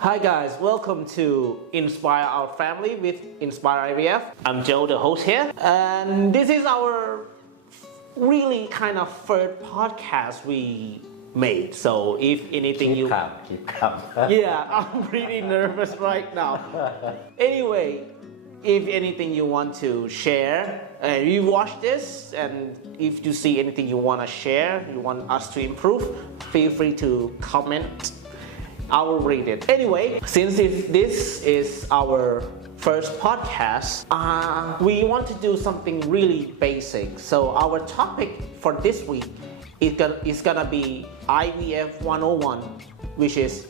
Hi guys, welcome to Inspire Our Family with Inspire IVF. I'm Joe, the host here, and this is our really kind of third podcast we made. So if anything Keep calm. yeah, I'm pretty nervous right now. Anyway, if anything you want to share, you watch this, and if you see anything you want to share, you want us to improve, feel free to comment. I will read it. Anyway, since this is our first podcast, we want to do something really basic. So our topic for this week is gonna be IVF 101, which is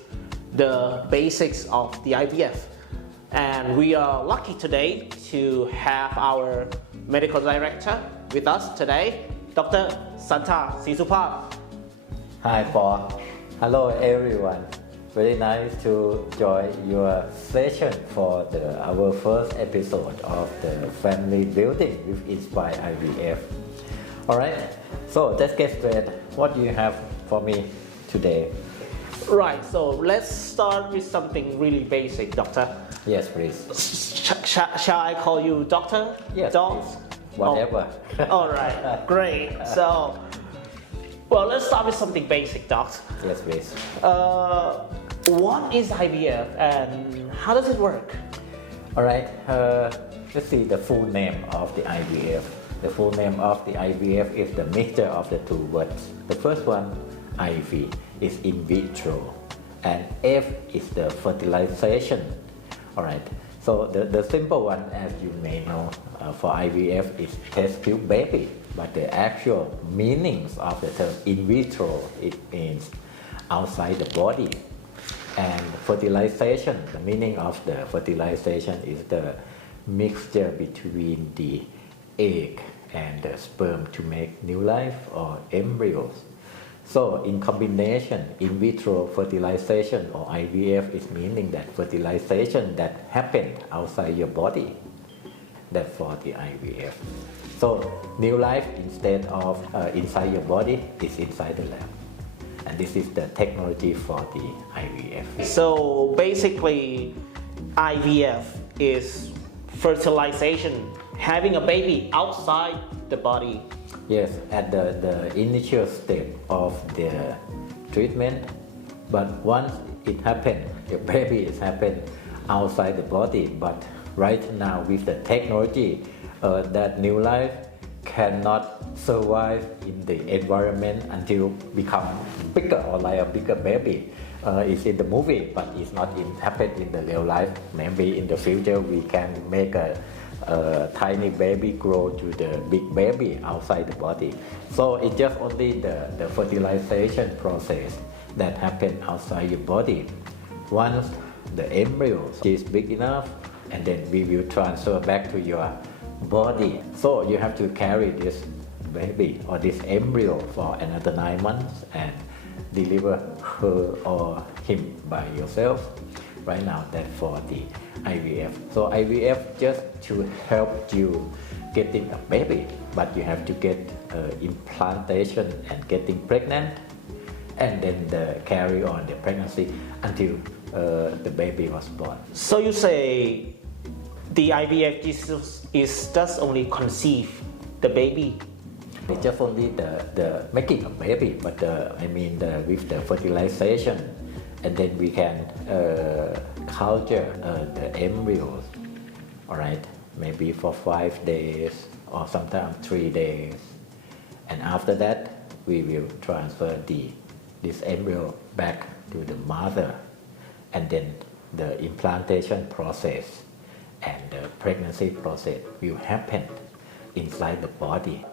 the basics of the IVF. And we are lucky today to have our medical director with us today, Dr. Santa Sisupap. Hi, Paul. Hello, everyone. Very nice to join your session for our first episode of the Family Building with Inspire IVF. Alright, so let's get straight. What do you have for me today? Right, so let's start with something really basic, doctor. Yes, please. Shall I call you doctor? Yes, Doc? please. Whatever. Oh. Alright, great. So, well, let's start with something basic, doc. Yes, please. What is IVF and how does it work? Alright, let's see the full name of the IVF. The full name of the IVF is the mixture of the two words. The first one, IV, is in vitro, and F is the fertilization. Alright, so the simple one, as you may know, for IVF is test tube baby, but the actual meanings of the term in vitro, it means outside the body. And fertilization, the meaning of the fertilization is the mixture between the egg and the sperm to make new life or embryos. So in combination, in vitro fertilization or IVF is meaning that fertilization that happened outside your body. That's for the IVF. So new life instead of inside your body is inside the lab. And this is the technology for the IVF. So basically, IVF is fertilization, having a baby outside the body. Yes, at the initial step of the treatment, but once it happened, the baby is happened outside the body. But right now with the technology, that new life cannot survive in the environment until become bigger or like a bigger baby. It's in the movie, but it's not happen in the real life. Maybe in the future we can make a tiny baby grow to the big baby outside the body. So it's just only the fertilization process that happen outside your body. Once the embryo is big enough, and then we will transfer back to your body. So you have to carry this baby or this embryo for another 9 months and deliver her or him by yourself. Right now, that's for the IVF. So IVF just to help you getting a baby, but you have to get implantation and getting pregnant, and then carry on the pregnancy until the baby was born. So you say the IVF is just only conceive the baby? It's just only the making a baby, but with the fertilization, and then we can culture the embryos, alright, maybe for 5 days or sometimes 3 days, and after that we will transfer this embryo back to the mother, and then the implantation process and the pregnancy process will happen inside the body.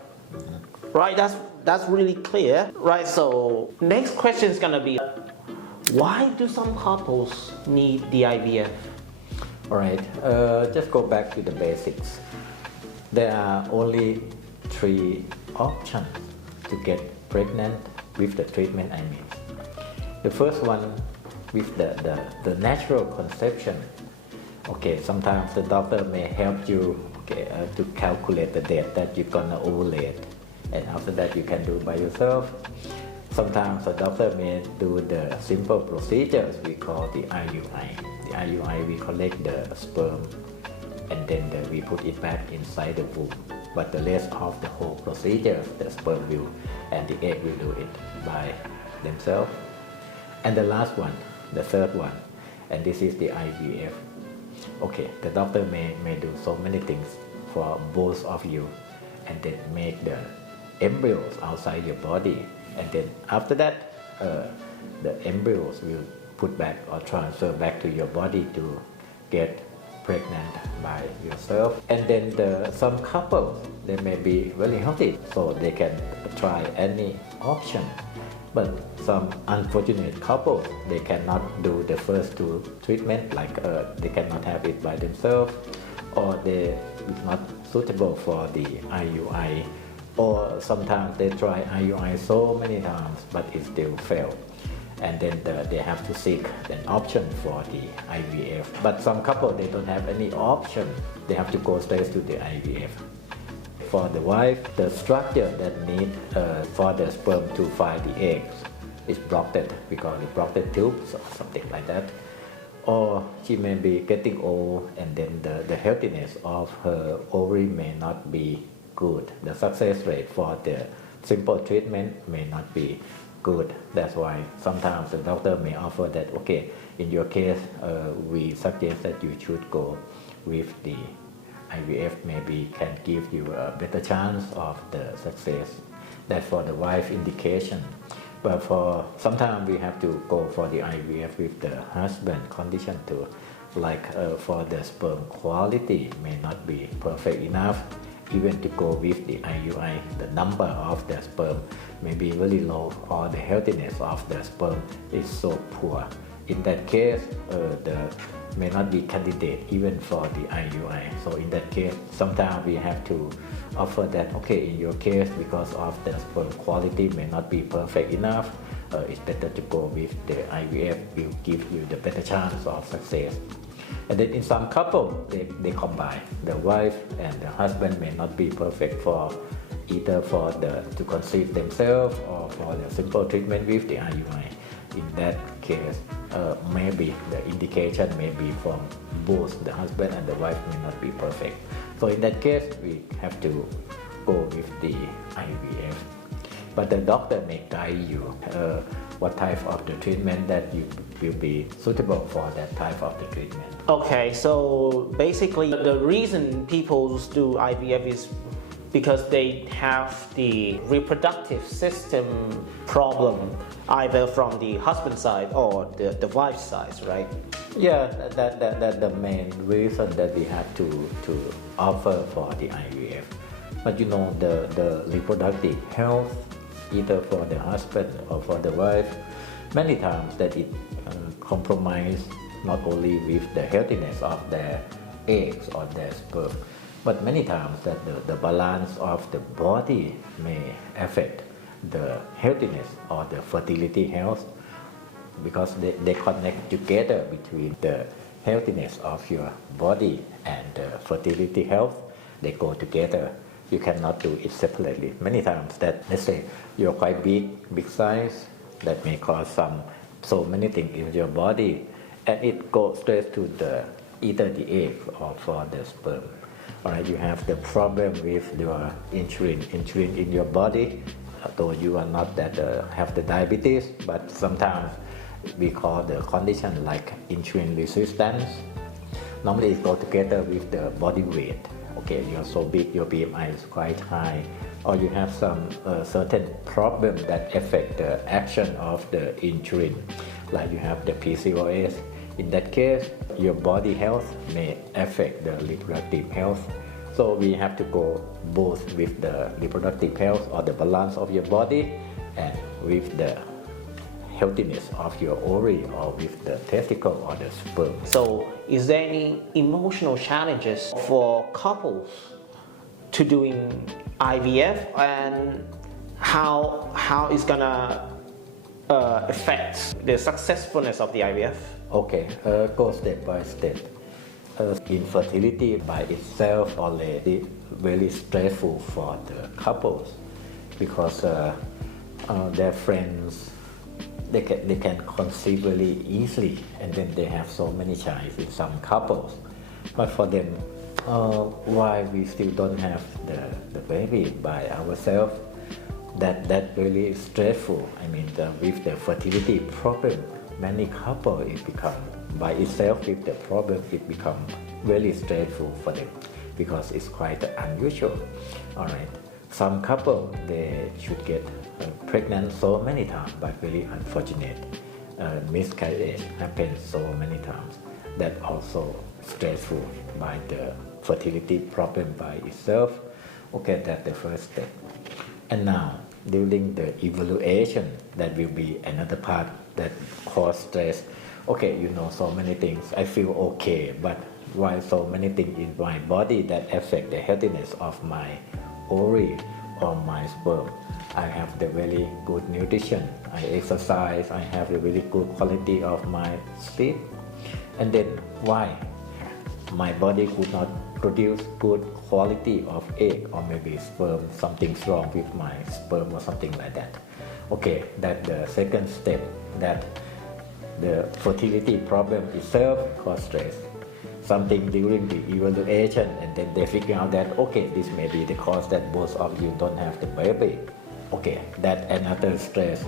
Right, that's really clear. Right, so next question is gonna be, why do some couples need the IVF? Alright, just go back to the basics. There are only 3 options to get pregnant with the treatment. The first one with the natural conception. Okay, sometimes the doctor may help you to calculate the date that you're gonna ovulate. and after that you can do by yourself. Sometimes a doctor may do the simple procedures we call the IUI. The IUI, we collect the sperm and then we put it back inside the womb. But the rest of the whole procedure, the sperm will and the egg will do it by themselves. And the last one, the third one, and this is the IVF. Okay, the doctor may do so many things for both of you and then make the embryos outside your body. And then after that, the embryos will put back or transfer back to your body to get pregnant by yourself. And then some couples, they may be very healthy, so they can try any option. But some unfortunate couples, they cannot do the first two treatments, like they cannot have it by themselves, or it's not suitable for the IUI, or sometimes they try IUI so many times, but it still fails. And then they have to seek an option for the IVF. But some couple, they don't have any option. They have to go straight to the IVF. For the wife, the structure that need for the sperm to find the eggs is blocked because it blocked tubes or something like that. Or she may be getting old and then the healthiness of her ovary may not be good. The success rate for the simple treatment may not be good. That's why sometimes the doctor may offer that, okay, in your case, we suggest that you should go with the IVF, maybe can give you a better chance of the success. That's for the wife indication. But for sometimes we have to go for the IVF with the husband condition too. Like for the sperm quality may not be perfect enough. Even to go with the IUI, the number of the sperm may be very low, or the healthiness of the sperm is so poor. In that case, the may not be candidate even for the IUI. So in that case, sometimes we have to offer that, okay, in your case, because of the sperm quality may not be perfect enough, it's better to go with the IVF, will give you the better chance of success. And then in some couple, they combine. The wife and the husband may not be perfect for either to conceive themselves or for the simple treatment with the IUI. In that case, maybe the indication may be from both the husband and the wife may not be perfect. So in that case, we have to go with the IVF. But the doctor may guide you what type of the treatment that you will be suitable for that type of the treatment. Okay, so basically the reason people do IVF is because they have the reproductive system problem either from the husband side or the wife side, right? Yeah, that's the main reason that we have to offer for the IVF. But you know, the reproductive health, either for the husband or for the wife, many times that it compromise not only with the healthiness of their eggs or their sperm, but many times that the balance of the body may affect the healthiness or the fertility health, because they connect together between the healthiness of your body and the fertility health. They go together. You cannot do it separately. Many times that, let's say, you're quite big size, that may cause so many things in your body, and it goes straight to either the egg or for the sperm. Alright, you have the problem with your insulin in your body, though you are not that have the diabetes, but sometimes we call the condition like insulin resistance. Normally it goes together with the body weight. Okay, you're so big, your BMI is quite high, or you have some certain problem that affect the action of the insulin, like you have the PCOS. In that case, your body health may affect the reproductive health. So we have to go both with the reproductive health or the balance of your body and with the healthiness of your ovary or with the testicle or the sperm. So is there any emotional challenges for couples to doing IVF, and how it's gonna affect the successfulness of the IVF? Okay, go step by step. Infertility by itself already very stressful for the couples. because their friends they can conceive really easily, and then they have so many child in some couples. But for them, why we still don't have the baby by ourselves? That really is stressful. I mean, with the fertility problem, many couple it become by itself with the problem it become really stressful for them because it's quite unusual. All right, some couple they should get pregnant so many times, but very unfortunate miscarriage happens so many times. That also stressful by the fertility problem by itself. Okay, that's the first step. And now, during the evaluation, that will be another part that cause stress. Okay, you know so many things. I feel okay, but why so many things in my body that affect the healthiness of my ovary or my sperm? I have the very good nutrition. I exercise. I have the really good quality of my sleep. And then why my body could not produce good quality of egg or maybe sperm, something's wrong with my sperm or something like that. Okay, that's the second step, that the fertility problem itself cause stress. Something during the evaluation, and then they figure out that okay, this may be the cause that both of you don't have the baby. Okay, that's another stress.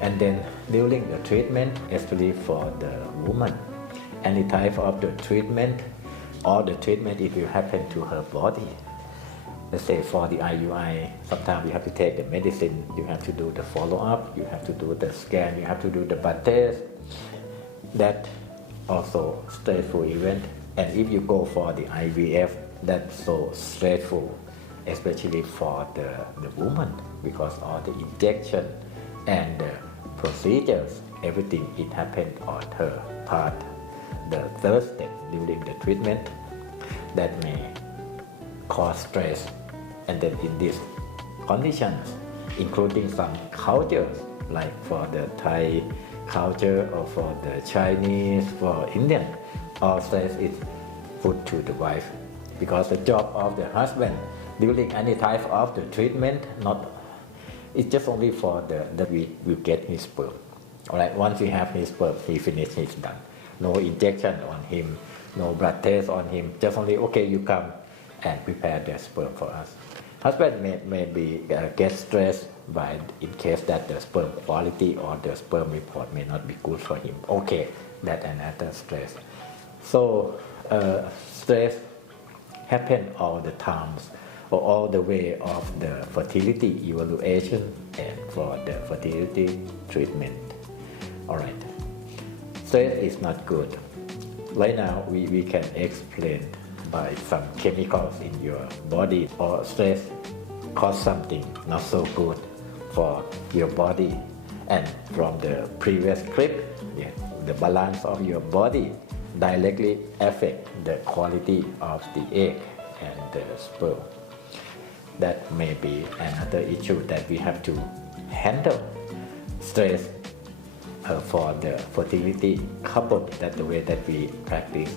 And then during the treatment, especially for the woman, any type of the treatment or the treatment it will happen to her body. Let's say for the IUI, sometimes you have to take the medicine, you have to do the follow-up, you have to do the scan, you have to do the blood test. That also stressful event. And if you go for the IVF, that's so stressful, especially for the woman, because all the injection and the procedures, everything it happened on her part. The third step during the treatment that may cause stress. And then in these conditions, including some cultures, like for the Thai culture or for the Chinese, for Indian, all stress is put to the wife, because the job of the husband during any type of the treatment, not it's just only for that we will get his sperm. All right, once we have his sperm, he finished, he's done. No injection on him, no blood test on him, just only, okay, you come and prepare the sperm for us. Husband may be get stressed by in case that the sperm quality or the sperm report may not be good for him. Okay, that's another stress. So stress happen all the times or all the way of the fertility evaluation and for the fertility treatment. All right. Stress is not good. Right now, we can explain by some chemicals in your body, or stress cause something not so good for your body. And from the previous clip, the balance of your body directly affect the quality of the egg and the sperm. That may be another issue that we have to handle. Stress for the fertility couple, that's the way that we practice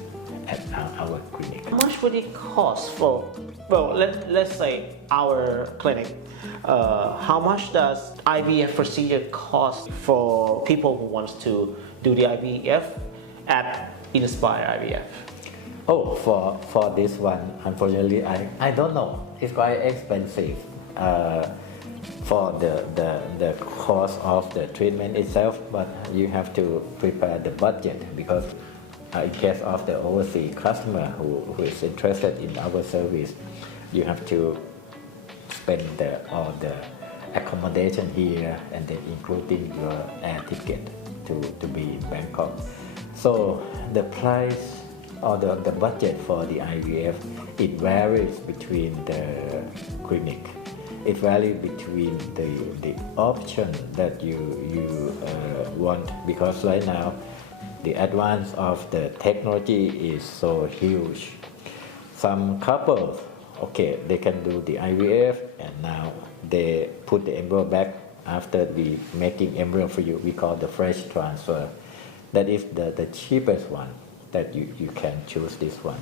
at our clinic. How much would it cost for, well, let's say our clinic, how much does IVF procedure cost for people who wants to do the IVF at Inspire IVF? Oh, for this one, unfortunately, I don't know. It's quite expensive. For the cost of the treatment itself, but you have to prepare the budget, because in case of the overseas customer who is interested in our service, you have to spend all the accommodation here, and then including your air ticket to be in Bangkok. So the price or the budget for the IVF, it varies between the clinic. It varies between the option that you want, because right now the advance of the technology is so huge. Some couples, okay, they can do the IVF and now they put the embryo back after the making embryo for you. We call the fresh transfer. That is the cheapest one that you can choose this one.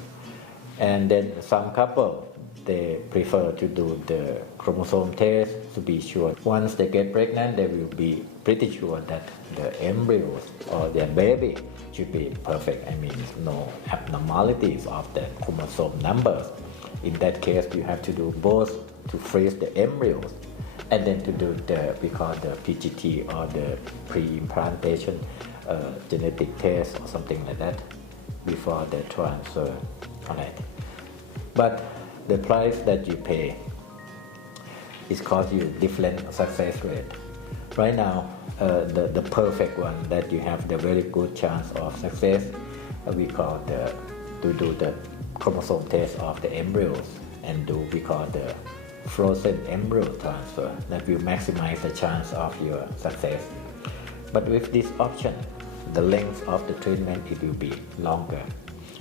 And then some couple, they prefer to do the chromosome test to be sure. Once they get pregnant, they will be pretty sure that the embryos or their baby should be perfect. I mean, no abnormalities of the chromosome numbers. In that case, you have to do both to freeze the embryos and then to do the we call the PGT or the pre-implantation genetic test or something like that before the transfer. Alright. But the price that you pay is cost you different success rate. Right now, the perfect one that you have the very good chance of success, we call to do the chromosome test of the embryos and do we call the frozen embryo transfer that will maximize the chance of your success. But with this option, the length of the treatment it will be longer.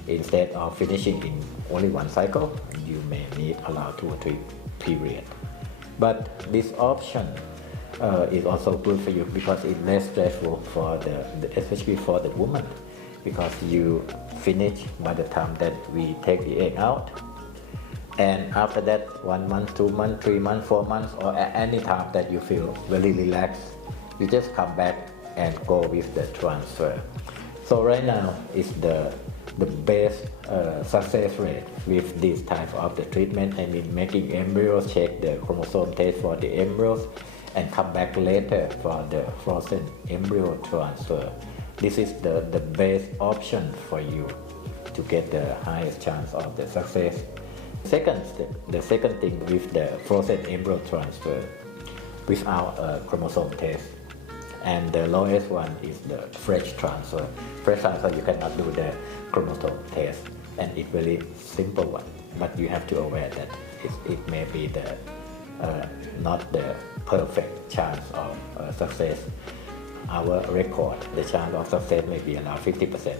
Instead of finishing in only one cycle, you may need around 2 or 3 periods. But this option is also good for you because it's less stressful for especially for the woman, because you finish by the time that we take the egg out, and after that 1 month, 2 months, 3 months, 4 months, or at any time that you feel very relaxed, you just come back and go with the transfer. So right now is the best success rate with this type of the treatment. I mean, making embryos, check the chromosome test for the embryos, and come back later for the frozen embryo transfer. This is the best option for you to get the highest chance of the success. Second step, the second thing with the frozen embryo transfer without a chromosome test. And the lowest one is the fresh transfer. Fresh transfer, you cannot do the chromosome test, and it's very simple one. But you have to aware that it may be not the perfect chance of success. Our record, the chance of success may be around 50%.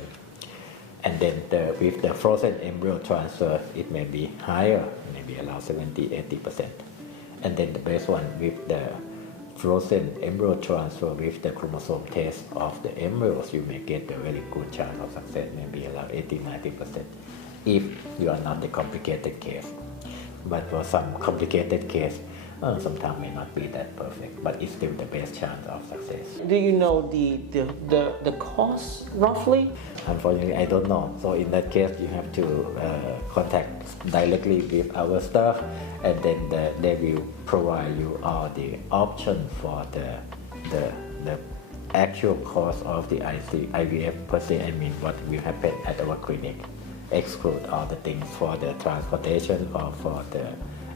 And then with the frozen embryo transfer, it may be higher, maybe around 70-80%. And then the best one with the frozen embryo transfer with the chromosome test of the embryos, you may get a very good chance of success, maybe around 80-90%, if you are not the complicated case. But for some complicated case, sometimes may not be that perfect, but it's still the best chance of success. Do you know the cost roughly? Unfortunately, I don't know. So in that case, you have to contact directly with our staff, and then they will provide you all the options for the actual cost of the IVF per se. I mean, what will happen at our clinic. Exclude all the things for the transportation or for the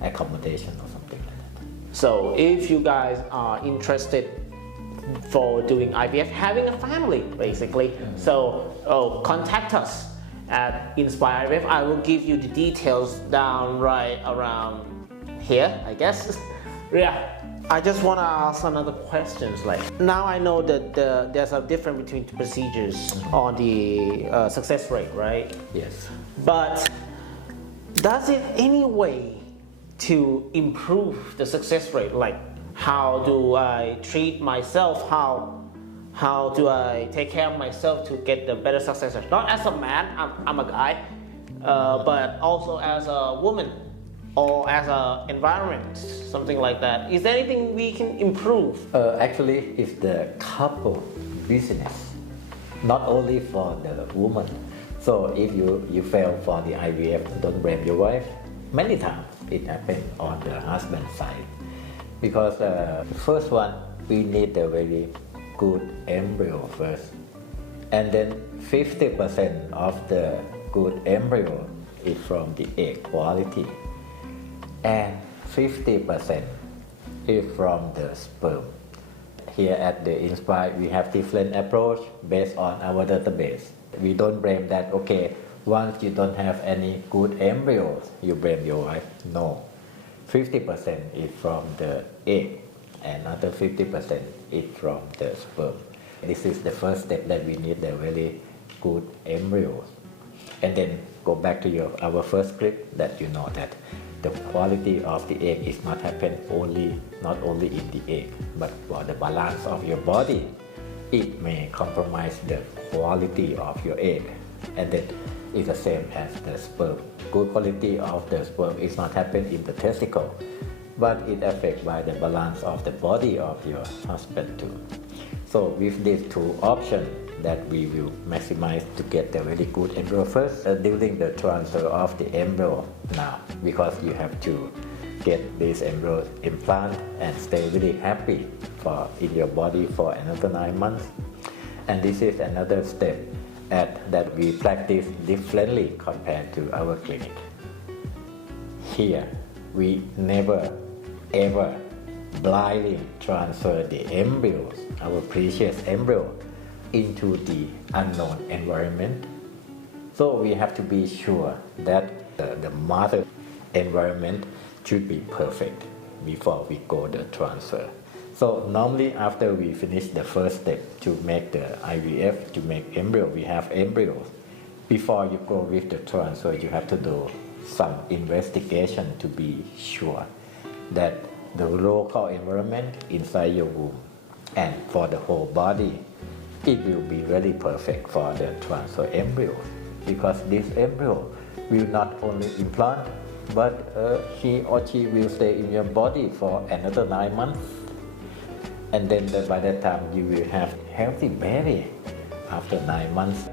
accommodation or something like that. So if you guys are interested for doing IVF, having a family basically, so contact us at Inspire IVF. I will give you the details down right around here, I guess. Yeah. I just want to ask another questions. Like now, I know that there's a difference between the procedures on the success rate, right? Yes. But does it any way to improve the success rate? Like how do I treat myself? How do I take care of myself to get the better success rate? Not as a man, I'm a guy, but also as a woman, or as an environment, something like that. Is there anything we can improve? Actually, it's the couple business, not only for the woman. So if you fail for the IVF, don't blame your wife. Many times it happens on the husband side, because the first one, we need a very good embryo first, and then 50% of the good embryo is from the egg quality, and 50% is from the sperm. Here at the Inspire, we have different approach based on our database. We don't blame that, okay, once you don't have any good embryos, you blame your wife. No. 50% is from the egg, and another 50% is from the sperm. This is the first step, that we need the very good embryos. And then go back to our first clip, that you know that the quality of the egg is not only in the egg, but for the balance of your body, it may compromise the quality of your egg. And then is the same as the sperm. Good quality of the sperm is not happen in the testicle, but it affected by the balance of the body of your husband too. So with these two options that we will maximize to get the very good embryo first during the transfer of the embryo now, because you have to get this embryo implant and stay really happy for in your body for another 9 months. And this is another step that we practice differently compared to our clinic. Here, we never ever blindly transfer the embryos, our precious embryo, into the unknown environment. So we have to be sure that the mother environment should be perfect before we go the transfer. So normally after we finish the first step to make the IVF, to make embryo, we have embryos. Before you go with the transfer, you have to do some investigation to be sure that the local environment inside your womb and for the whole body, it will be really perfect for the transfer embryo, because this embryo will not only implant, but he or she will stay in your body for another 9 months. And then by that time you will have healthy baby after 9 months.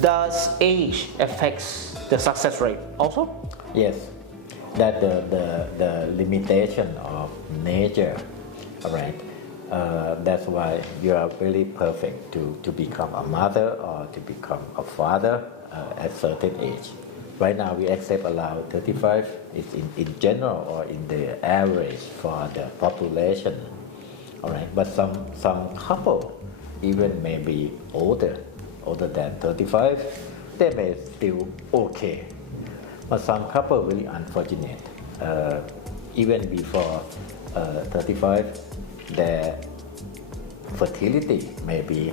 Does age affects the success rate also? Yes, that the limitation of nature, all right. That's why you are really perfect to become a mother or to become a father at certain age. Right now we accept around 35. It's in general or in the average for the population. All right, but some couple even may be older than 35, they may still okay. But some couple really unfortunate. Even before 35, their fertility may be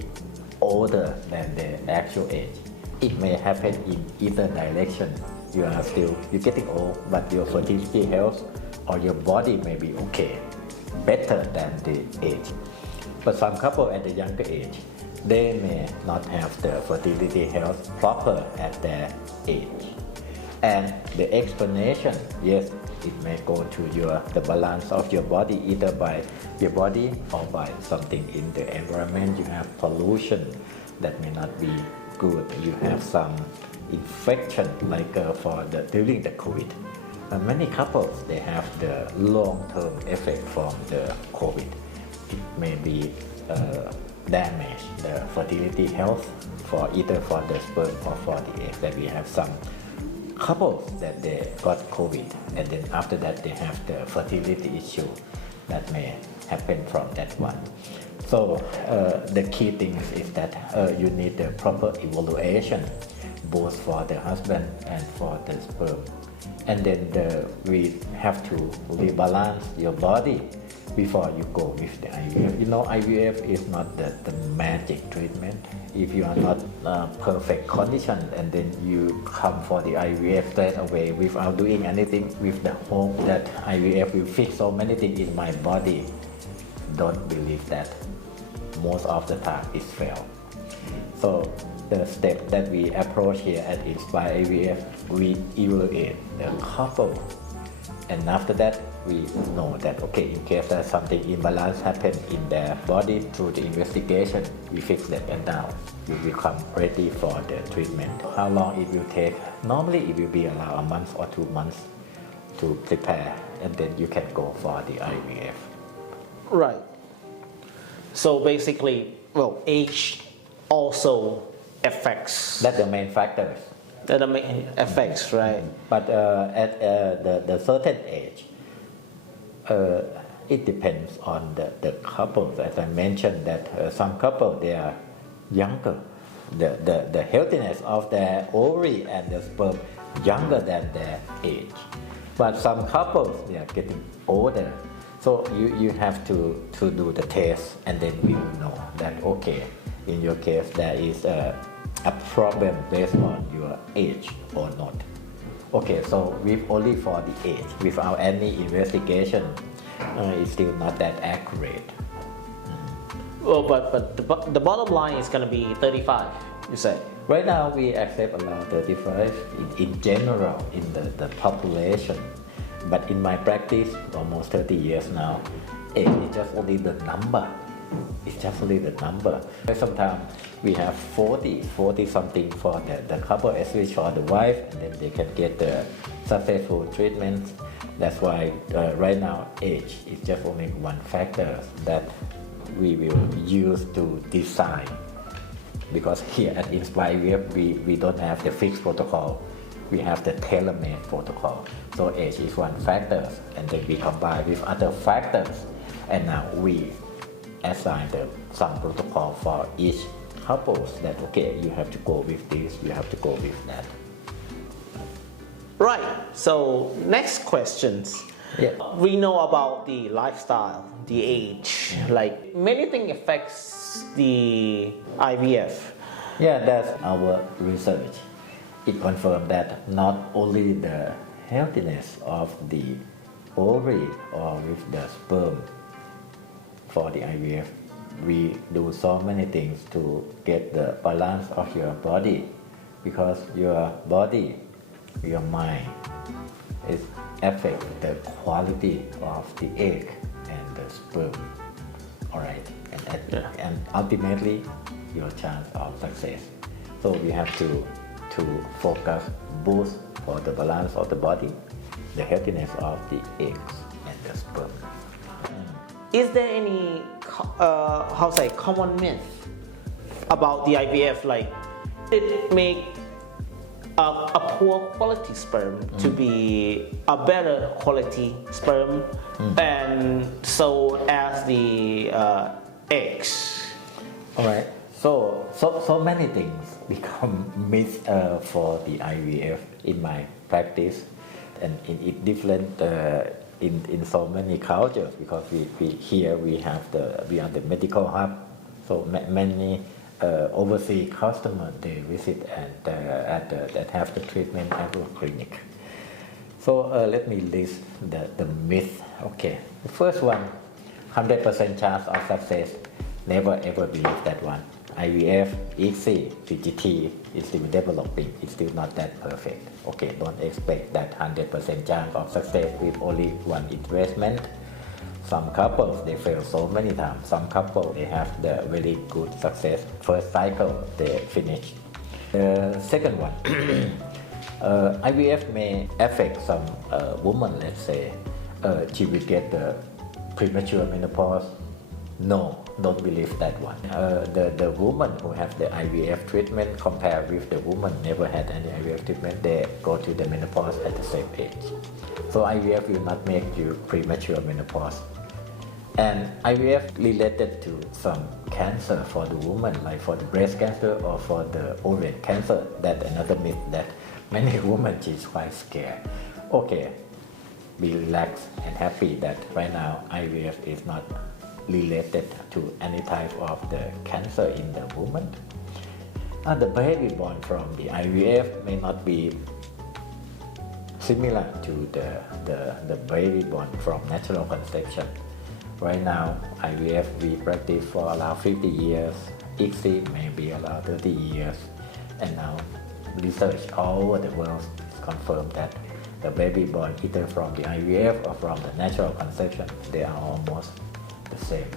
older than the actual age. It may happen in either direction. You're getting old, but your fertility health or your body may be okay, better than the age. But some couple at the younger age, they may not have the fertility health proper at their age. And the explanation, yes, it may go to the balance of your body, either by your body or by something in the environment. You have pollution that may not be good. You have some infection, like during the COVID. Many couples, they have the long-term effect from the COVID. It may be damage the fertility health for either for the sperm or for the egg. That we have some couples that they got COVID, and then after that they have the fertility issue that may happen from that one. So the key thing is that you need the proper evaluation both for the husband and for the sperm. And then we have to rebalance your body before you go with the IVF. You know, IVF is not the magic treatment. If you are not perfect condition and then you come for the IVF straight away without doing anything, with the hope that IVF will fix so many things in my body, don't believe that. Most of the time it's fail. So the step that we approach here at Inspire IVF, we evaluate the couple, and after that we know that okay, in case there's something imbalance happen in their body, through the investigation we fix that, and now you become ready for the treatment. How long it will take? Normally it will be around a month or 2 months to prepare, and then you can go for the IVF. Right. So basically, well, age also affects. That's the main factors. That the main effects, right? But at the certain age, it depends on the couples. As I mentioned, that some couple, they are younger. The healthiness of their ovary and the sperm younger than their age. But some couples, they are getting older. So you have to do the test, and then we will know that okay, in your case there is a problem based on your age or not. Okay, so with only for the age, without any investigation, it's still not that accurate. Well, but the bottom line is going to be 35, you said. Right now, we accept around 35 in general in the population. But in my practice, almost 30 years now, age is just only the number. It's just only the number. Sometimes we have 40 something for the couple, especially for the wife, and then they can get the successful treatments. That's why right now age is just only one factor that we will use to decide. Because here at Inspire IVF, we don't have the fixed protocol. We have the tailor-made protocol. So age is one factor, and then we combine with other factors, and now we assign some protocol for each couples that okay, you have to go with this, you have to go with that. Right. So next questions. Yeah. We know about the lifestyle, the age, like many things affects the IVF. Yeah, that's our research. It confirmed that not only the healthiness of the ovary or with the sperm for the IVF, we do so many things to get the balance of your body, because your body, your mind is affect the quality of the egg and the sperm. All right, and ultimately your chance of success. So we have to focus both for the balance of the body, the healthiness of the eggs and the sperm. Is there any common myth about the IVF, like it make a poor quality sperm to be a better quality sperm and so as the eggs? All right. So many things become myth for the IVF in my practice, and in different in so many cultures, because we here we are the medical hub, so many overseas customers they visit and that have the treatment at our clinic. So let me list the myth. Okay, the first one, 100% chance of success. Never ever believe that one. IVF, easy, CGT is still developing, it's still not that perfect. Okay, don't expect that 100% chance of success with only one investment. Some couples, they fail so many times. Some couples, they have the very good success. First cycle, they finish. The second one, IVF may affect some woman, let's say, she will get the premature menopause. No, don't believe that one. The woman who have the IVF treatment compared with the woman never had any IVF treatment, they go to the menopause at the same age. So IVF will not make you premature menopause. And IVF related to some cancer for the woman, like for the breast cancer or for the ovarian cancer. That another myth that many women is quite scared. Okay, be relaxed and happy that right now IVF is not related to any type of the cancer in the woman. The baby born from the IVF may not be similar to the baby born from natural conception. Right now, IVF we practice for around 50 years, ICSI maybe around 30 years, and now research all over the world confirmed that the baby born either from the IVF or from the natural conception, they are almost the same,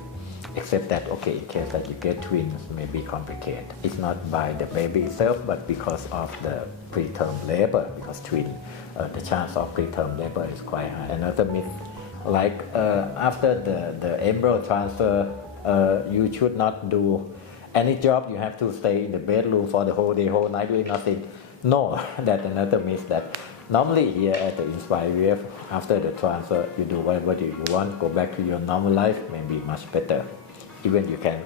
except that okay, in case that you get twins may be complicated. It's not by the baby itself, but because of the preterm labor, because the chance of preterm labor is quite high. Another myth, like after the embryo transfer, you should not do any job, you have to stay in the bedroom for the whole day, whole night doing nothing. No, that's another myth. That normally here at the Inspire IVF, after the transfer, you do whatever you want, go back to your normal life, maybe much better. Even you can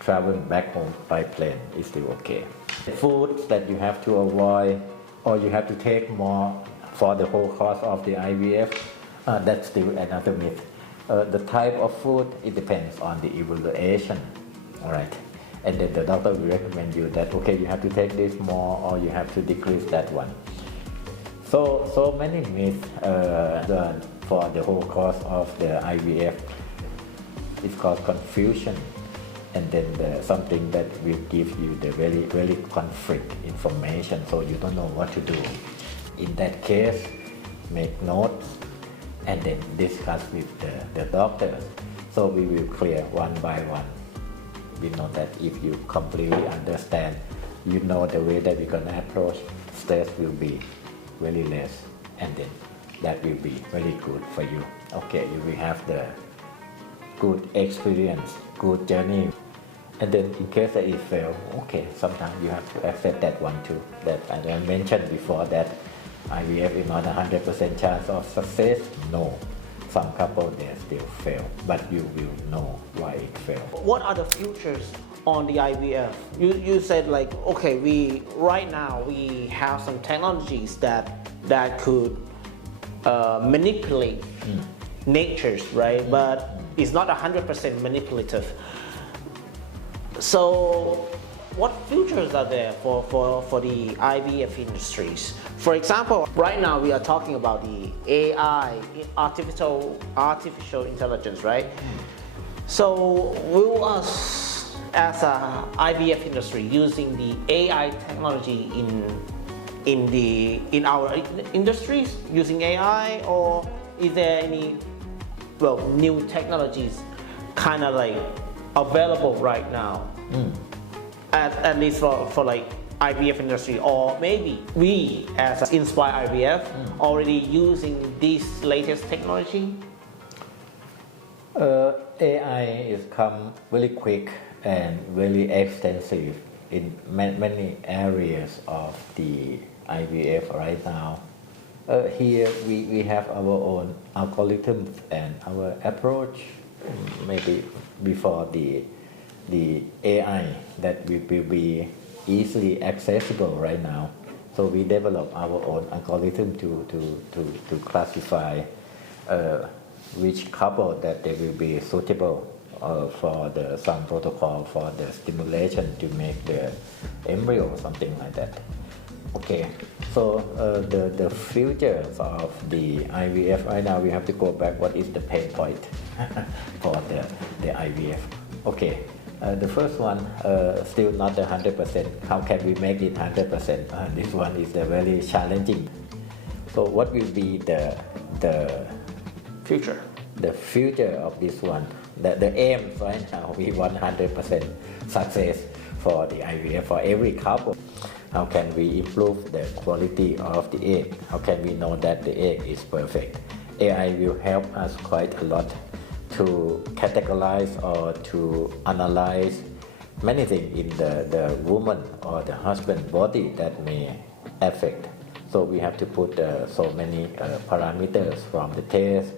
travel back home by plane, it's still okay. The foods that you have to avoid or you have to take more for the whole course of the IVF, that's still another myth. The type of food, it depends on the evaluation, all right? And then the doctor will recommend you that, okay, you have to take this more or you have to decrease that one. So many myths for the whole course of the IVF. It's called confusion. and then something that will give you the very conflict information, so you don't know what to do. In that case, make notes and then discuss with the doctors. So we will clear one by one. We know that if you completely understand, you know the way that we're gonna approach, stress will be very less, and then that will be very good for you. Okay, you will have the good experience, good journey. And then in case that it fails, okay, sometimes you have to accept that one too. That as I mentioned before, that IVF is not 100% chance of success. No, some couple they still fail, but you will know why it failed. What are the futures on the IVF? You said like, okay, right now we have some technologies that could manipulate natures, right? But it's not 100% manipulative. So what futures are there for the IVF industries? For example, right now we are talking about the AI, artificial intelligence, right? So will us as a IVF industry using the AI technology in our industries using AI, or is there any new technologies kind of like available right now, at least for like IVF industry, or maybe we as Inspire IVF already using this latest technology? AI is come very quick and very extensive in many areas of the IVF right now. Here we have our own algorithms and our approach, maybe before the AI that will be easily accessible right now. So we develop our own algorithm to classify which couple that they will be suitable for some protocol for the stimulation to make the embryo or something like that. Okay, so the futures of the IVF right now, we have to go back. What is the pain point for the IVF? Okay, the first one still not 100%. How can we make it 100%? This one is very challenging. So what will be the Future. The future of this one? The aim right now, we want 100% success for the IVF for every couple. How can we improve the quality of the egg? How can we know that the egg is perfect? AI will help us quite a lot to categorize or to analyze many things in the woman or the husband body that may affect. So we have to put so many parameters from the test,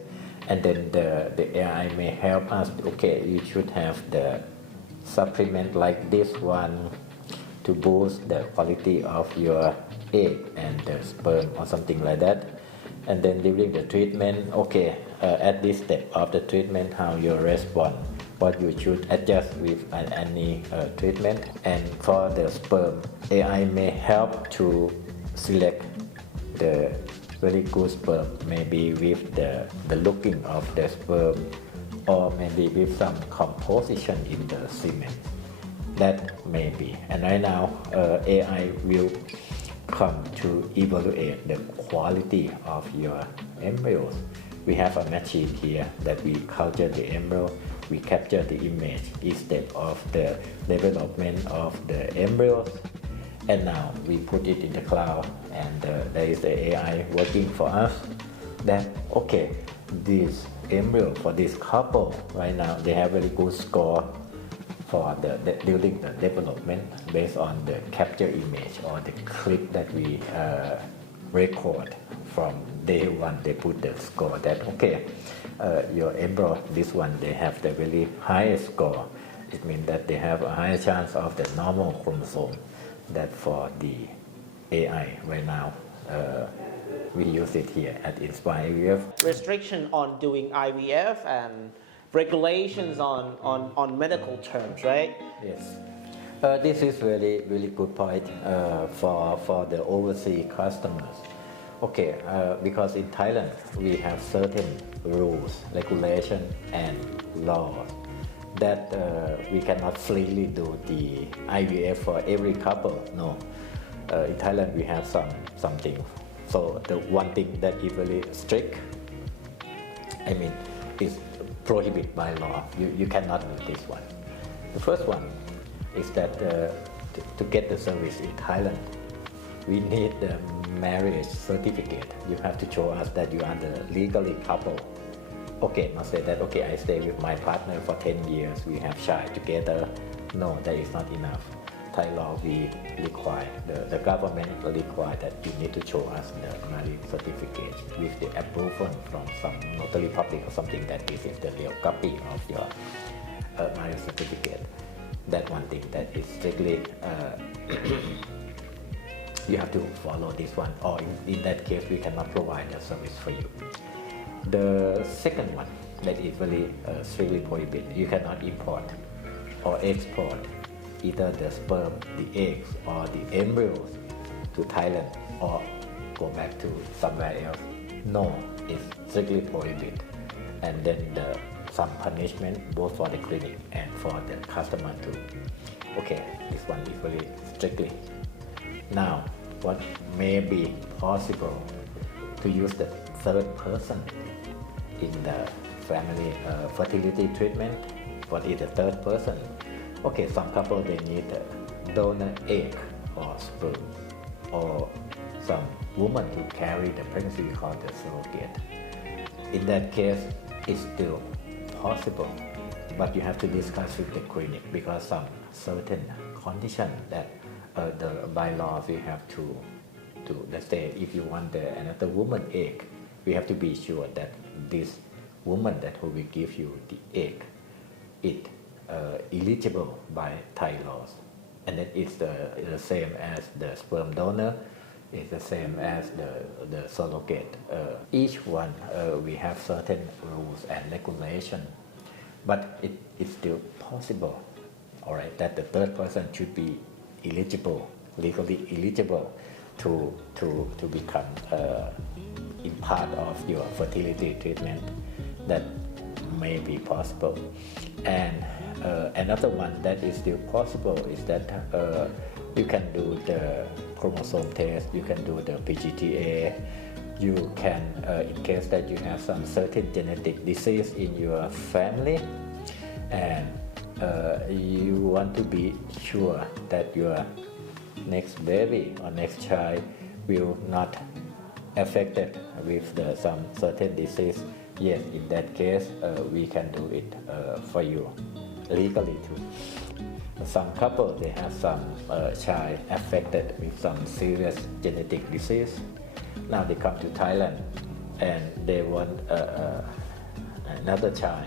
and then the AI may help us. Okay, you should have the supplement like this one to boost the quality of your egg and the sperm or something like that. And then during the treatment, okay, at this step of the treatment, how you respond, what you should adjust with any treatment. And for the sperm, AI may help to select the very good sperm, maybe with the looking of the sperm, or maybe with some composition in the semen. That may be. And right now, AI will come to evaluate the quality of your embryos. We have a machine here that we culture the embryo, we capture the image each step of the development of the embryos, and now we put it in the cloud, and there is the AI working for us. That okay, this embryo for this couple right now, they have very good score for during the development based on the capture image or the clip that we record from day one. They put the score that okay, your embryo, this one, they have the very highest score. It means that they have a higher chance of the normal chromosome. That for the AI right now, we use it here at Inspire IVF. Restriction on doing IVF and regulations on medical terms, right? Yes. This is really good point for the overseas customers. Okay, because in Thailand we have certain rules, regulation, and laws that we cannot freely do the IVF for every couple. No, in Thailand we have something. So the one thing that is very strict, I mean, is prohibited by law. You cannot do this one. The first one is that to get the service in Thailand, we need the marriage certificate. You have to show us that you are the legally couple. Okay, not say that, okay, I stay with my partner for 10 years, we have child together. No, that is not enough. Thai law, we require, the government require that you need to show us the marriage certificate with the approval from some notary public or something that this is the real copy of your marriage certificate. That one thing that is strictly, you have to follow this one, or in that case, we cannot provide a service for you. The second one that is very strictly prohibited, you cannot import or export either the sperm, the eggs, or the embryos to Thailand or go back to somewhere else. No, it's strictly prohibited. And then some punishment both for the clinic and for the customer too. Okay, this one is very strictly. Now, what may be possible to use the third person in the family fertility treatment? What is the third person? Okay, some couple they need a donor egg or sperm, or some woman to carry the pregnancy, we call the surrogate. In that case, it's still possible, but you have to discuss with the clinic because some certain condition that by law we have to let's say if you want another woman egg, we have to be sure that this woman that who will give you the egg, it eligible by Thai laws, and then it's the same as the sperm donor, it's the same as the surrogate. Each one we have certain rules and regulations, but it's still possible, all right, that the third person should be eligible, legally eligible to become in part of your fertility treatment. That may be possible. And another one that is still possible is that you can do the chromosome test, you can do the PGTA, you can, in case that you have some certain genetic disease in your family, and you want to be sure that your next baby or next child will not affected with some certain disease. Yes, in that case, we can do it for you legally too. Some couple, they have some child affected with some serious genetic disease. Now they come to Thailand and they want another child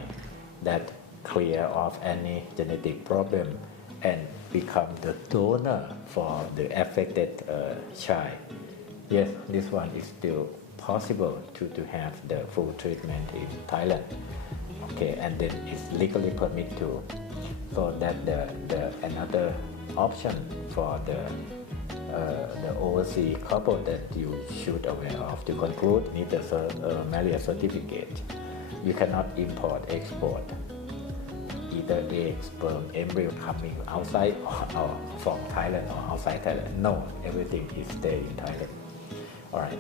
that clear of any genetic problem and become the donor for the affected child. Yes, this one is still possible to have the full treatment in Thailand. Okay, and then it's legally permitted to. So that the another option for the overseas couple that you should aware of to conclude need the marriage certificate. You cannot import, export either egg, sperm, embryo coming outside or from Thailand or outside Thailand. No, everything is stay in Thailand. All right.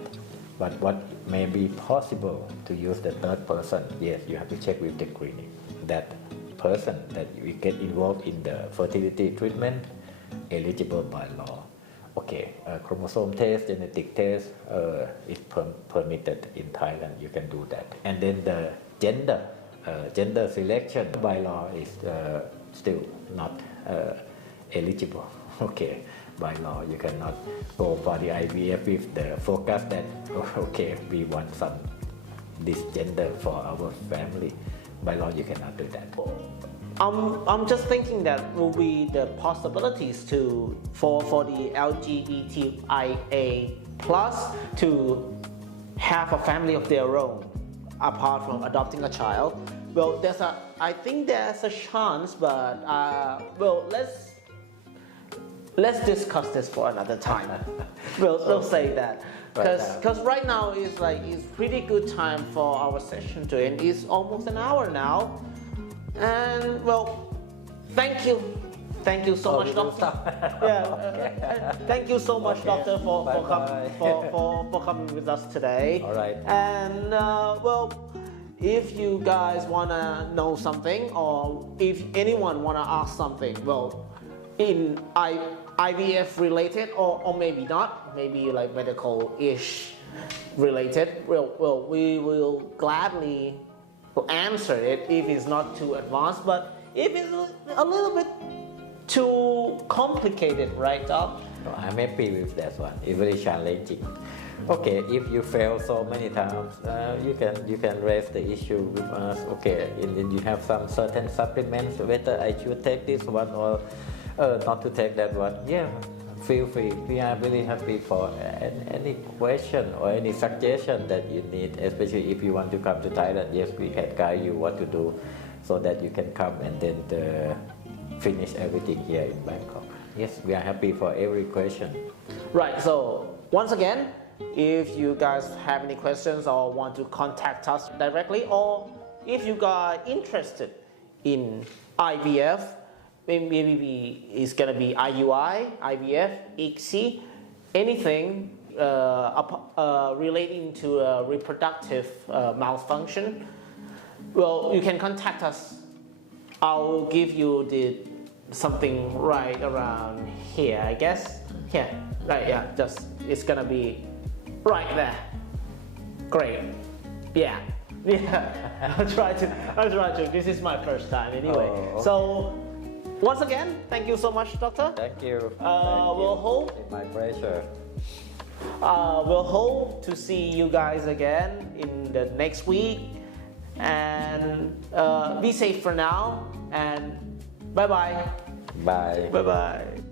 But what may be possible to use the third person? Yes, you have to check with the clinic. That person that we get involved in the fertility treatment eligible by law. Okay, chromosome test, genetic test is permitted in Thailand. You can do that. And then the gender selection by law is still not eligible. Okay, by law you cannot go for the IVF with the focus that okay, we want this gender for our family. By law you cannot do that. I'm just thinking that will be the possibilities for the LGBTIA plus to have a family of their own apart from adopting a child. Well, I think there's a chance, but well, let's discuss this for another time. We'll say that. Because right now it's pretty good time for our session to end. It's almost an hour now. And well, thank you. Thank you so much, doctor. Yeah, thank you so much, doctor, for coming with us today. All right. And well, if you guys wanna know something, or if anyone wanna ask something, well, in IVF related, or maybe not, maybe like medical-ish related, well, we will gladly answer it if it's not too advanced. But if it's a little bit too complicated, right, Doc? No, I'm happy with that one. It's very challenging. Okay, if you fail so many times, you can raise the issue with us. Okay, and then you have some certain supplements, whether I should take this one or not to take that one. Yeah, feel free. We are really happy for any question or any suggestion that you need, especially if you want to come to Thailand. Yes, we can guide you what to do so that you can come and then finish everything here in Bangkok. Yes, we are happy for every question. Right, so once again, if you guys have any questions or want to contact us directly, or if you guys interested in IVF, maybe it's gonna be IUI, IVF, ICSI, anything relating to reproductive malfunction, well, you can contact us. I'll give you something right around here, I guess. Yeah, right, yeah, it's gonna be right there. Great. Yeah. I'll try to. This is my first time anyway. Oh, okay. So, once again, thank you so much, doctor. Thank you. We'll hope. It's my pleasure. We'll hope to see you guys again in the next week. And be safe for now. And bye-bye. Bye. Bye-bye.